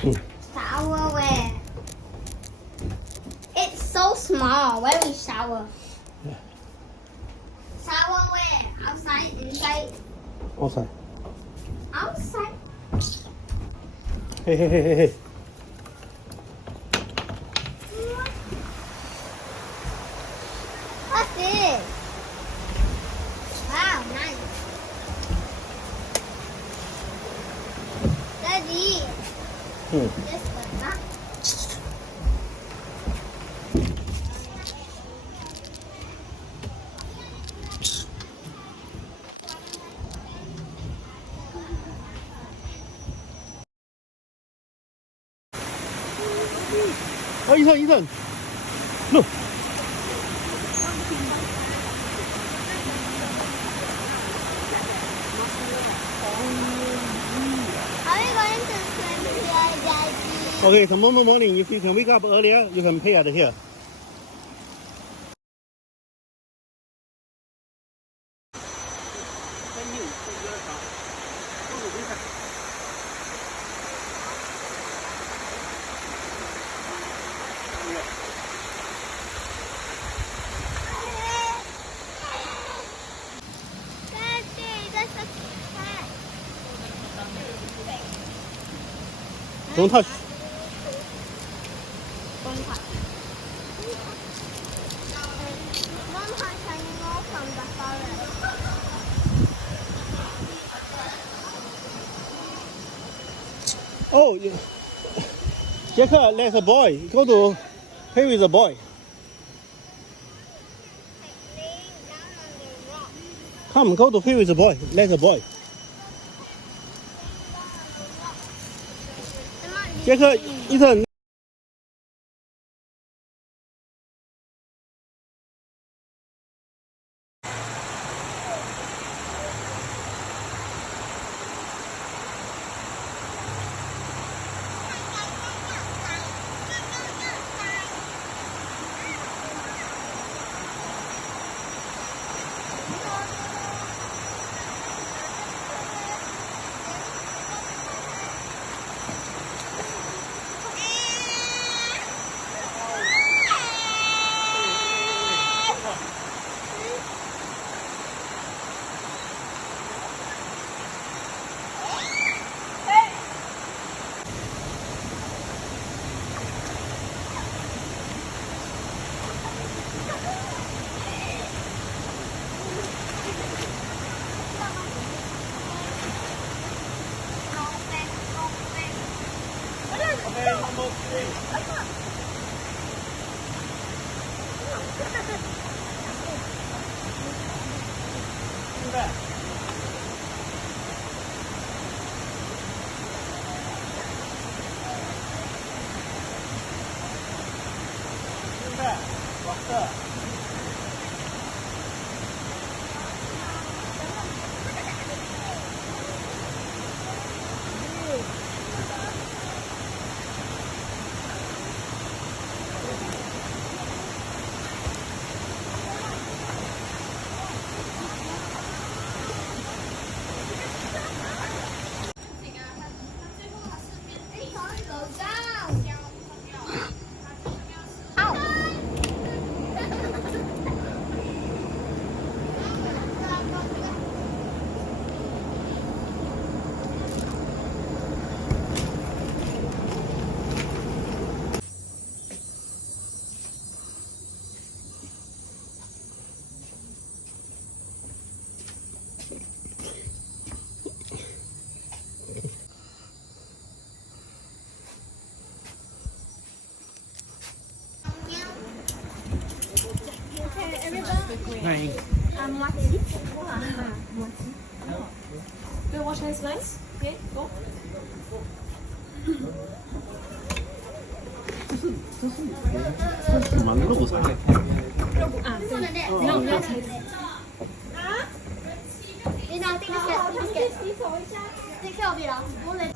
Showerware. It's so small. Where we shower? Yeah. Showerware. Outside, inside. Outside. Outside. Hey. What's this? Wow, nice. Daddy. This one, huh? Oh, Ethan. Look. Are we going to swim here, Daddy? Okay, tomorrow morning, if you can wake up earlier, you can pay at here. Daddy, that's a cat. Don't touch. Don't touch. Don't touch animal from the forest. Oh, Jack, there's a boy. Go to play with the boy. Laying down on the rock. Come, go to play with the boy. There's a boy. Jack, Ethan. Này. Moitié. Do you wash hands nice? Okay, go.蛮肉啥的。啊，对，你要踩。你拿这个洗手一下。Take care of it 啊，不能。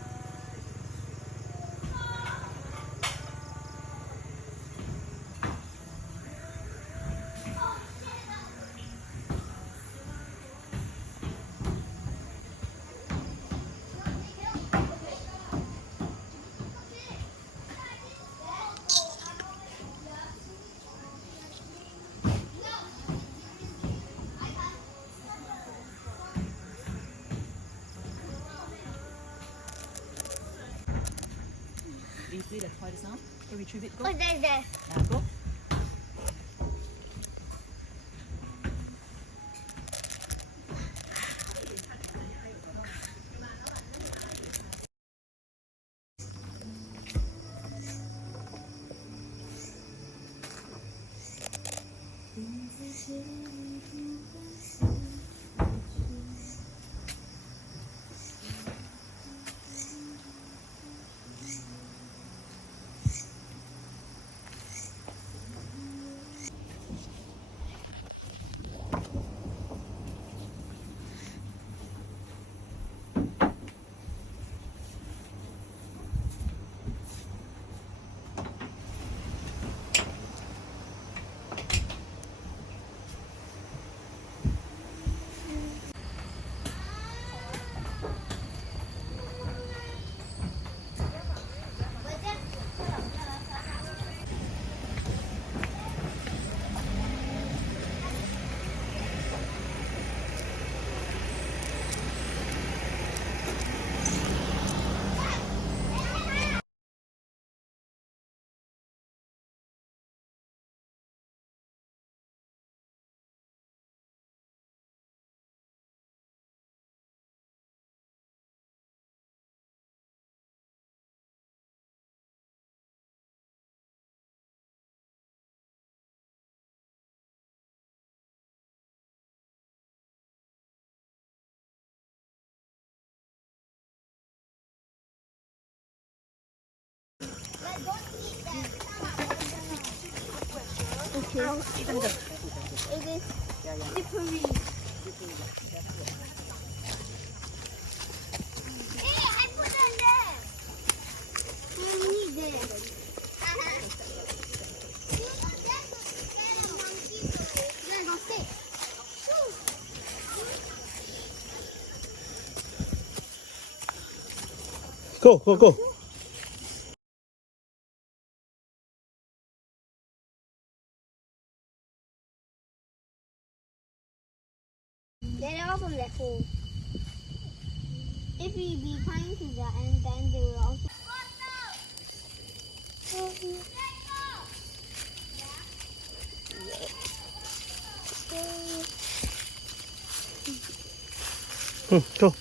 deeply. Let's try this now. Okay, retrieve it. Go. Oh, there. Now go. Okay. It is slippery. Hey, I put it there. I need it. There, go sit. Go, go, go. They never from that hole. If we be kind to the end, then they will also. Go.